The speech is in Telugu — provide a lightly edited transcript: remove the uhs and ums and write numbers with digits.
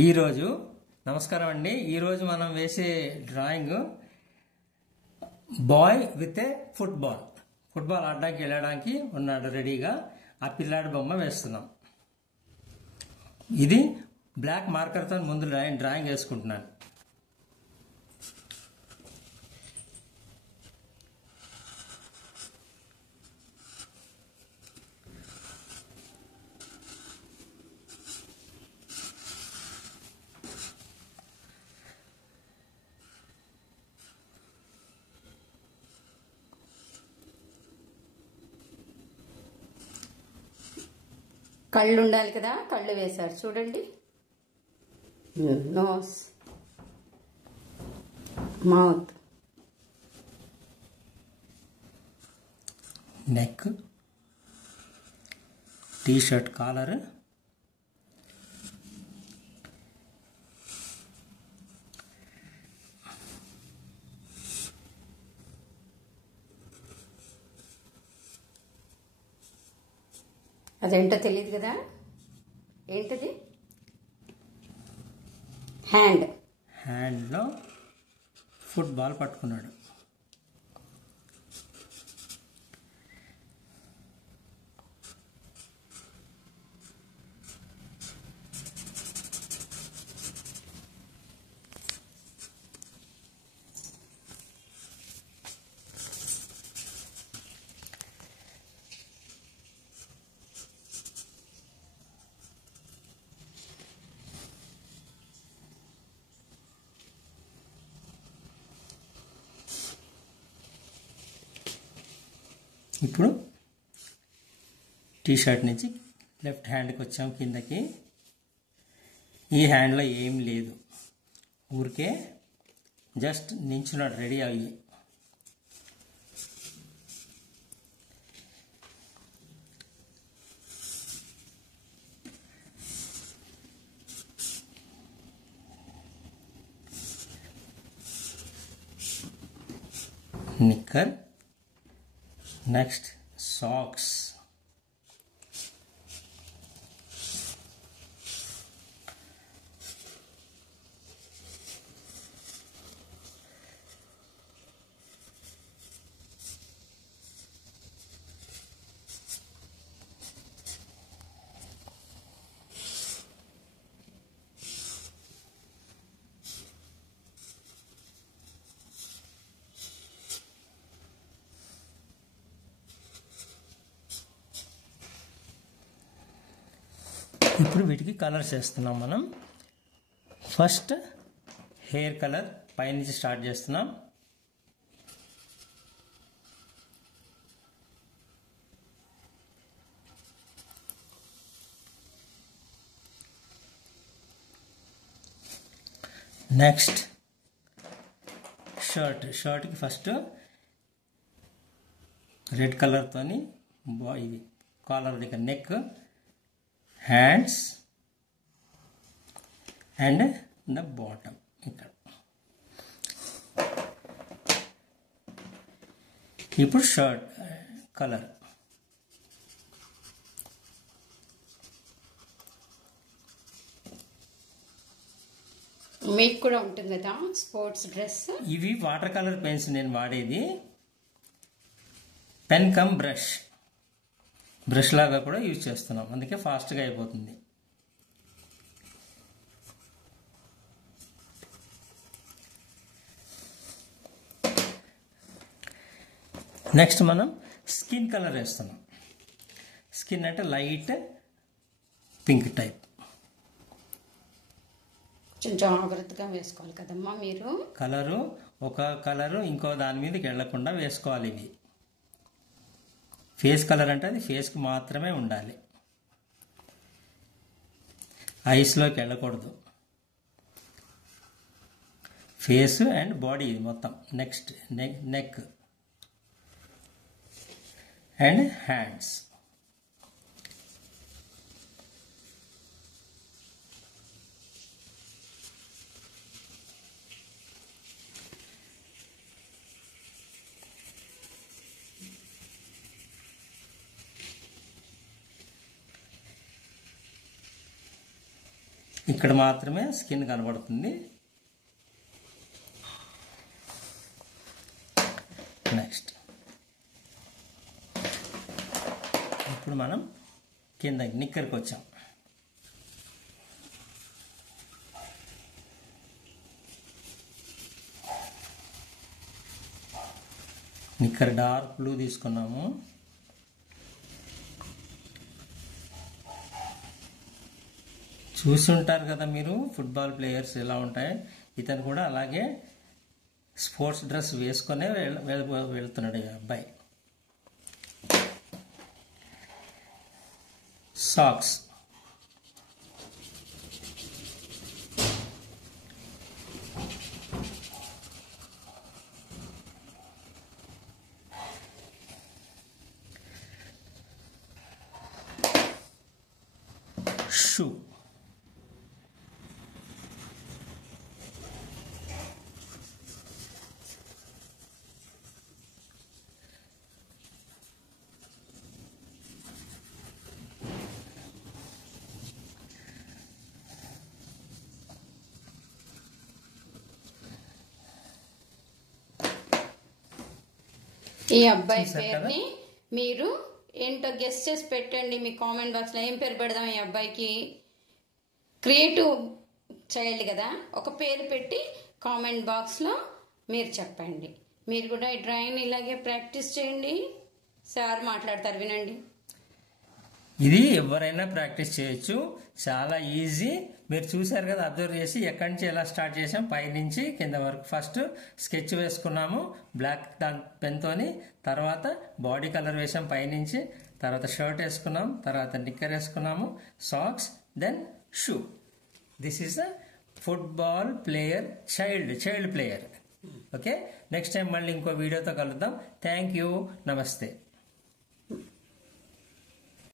ఈరోజు నమస్కారం అండి. ఈరోజు మనం వేసే drawing boy with a football ఆడడానికి వెళ్ళడానికి ఉన్నాడు రెడీగా. ఆ పిల్లాడి బొమ్మ వేస్తున్నాం. ఇది బ్లాక్ మార్కర్తో ముందు డ్రాయింగ్ వేసుకుంటున్నాను. కళ్ళు ఉండాలి కదా, కళ్ళు వేశారు చూడండి. Nose, mouth, neck, T-shirt collar, అదేంటో తెలియదు కదా, ఏంటది? హ్యాండ్లో ఫుట్బాల్ పట్టుకున్నాడు. ఇప్పుడు టీ-షర్ట్ నుంచి లెఫ్ట్ హ్యాండ్కి వచ్చాం కిందకి. ఈ హ్యాండ్లో ఏం లేదు, ఊరికే జస్ట్ నించున్నాడు రెడీ అయ్యి. నిక్కర్, నెక్స్ట్ సాక్స్, ఇప్పుడు వీటికి కలర్స్ వేస్తున్నాం మనం. ఫస్ట్ హెయిర్ కలర్ పైనుంచి స్టార్ట్ చేస్తున్నాం. నెక్స్ట్ షర్ట్కి ఫస్ట్ రెడ్ కలర్తోని ఇది కాలర్ దగ్గర neck, hands and the bottom ఇక్కడ. ఇప్పుడు షర్ట్ కలర్ మీకు కూడా ఉంటుంది కదా స్పోర్ట్స్ డ్రెస్. ఇవి వాటర్ కలర్ పెన్స్ నేను వాడేది. పెన్ కమ్ బ్రష్ లాగా కూడా యూజ్ చేస్తున్నాం, అందుకే ఫాస్ట్గా అయిపోతుంది. నెక్స్ట్ మనం స్కిన్ కలర్ వేస్తున్నాం. స్కిన్ అంటే లైట్ పింక్ టైప్. కొంచెం జాగ్రత్తగా వేసుకోవాలి కదమ్మా మీరు. ఒక కలరు ఇంకో దాని మీదకి వెళ్లకుండా వేసుకోవాలి. ఇది ఫేస్ కలర్ అంటే అది ఫేస్కి మాత్రమే ఉండాలి, ఐస్లోకి వెళ్ళకూడదు. ఫేస్ అండ్ బాడీ మొత్తం. Next neck and hands. ఇక్కడ మాత్రమే స్కిన్ కనబడుతుంది. నెక్స్ట్ ఇప్పుడు మనం కింద నిక్కర్కి వచ్చాం. నిక్కర్ డార్క్ బ్లూ తీసుకున్నాము. చూస్తుంటారు కదా మీరు ఫుట్బాల్ ప్లేయర్స్ ఎలా ఉంటాయి. ఇతను కూడా అలాగే స్పోర్ట్స్ డ్రెస్ వేసుకునే వెళ్తున్నాడు ఈ అబ్బాయి. సాక్స్, షూ, ఈ అబ్బాయి పేరుని మీరు ఏంటో గెస్ట్ చేసి పెట్టండి. మీ కామెంట్ బాక్స్ లో ఏం పేరు పెడదాం ఈ అబ్బాయికి. క్రియేటివ్ చైల్డ్ కదా, ఒక పేరు పెట్టి కామెంట్ బాక్స్ లో మీరు చెప్పండి. మీరు కూడా ఈ డ్రాయింగ్ ఇలాగే ప్రాక్టీస్ చేయండి. సార్ మాట్లాడతారు, వినండి. ఇది ఎవరైనా ప్రాక్టీస్ చేయొచ్చు, చాలా ఈజీ. మీరు చూసారు కదా, అబ్జర్వ్ చేసి ఎక్కడి నుంచి ఎలా స్టార్ట్ చేసాం, పై నుంచి కింద వరకు. ఫస్ట్ స్కెచ్ వేసుకున్నాము బ్లాక్ పెన్తోని, తర్వాత బాడీ కలర్ వేసాం పైనుంచి, తర్వాత షర్ట్ వేసుకున్నాం, తర్వాత నిక్కర్ వేసుకున్నాము, socks, then shoe. This is a football player, child player. Okay, next time మళ్ళీ ఇంకో వీడియోతో కలుద్దాం. థ్యాంక్ యూ, నమస్తే.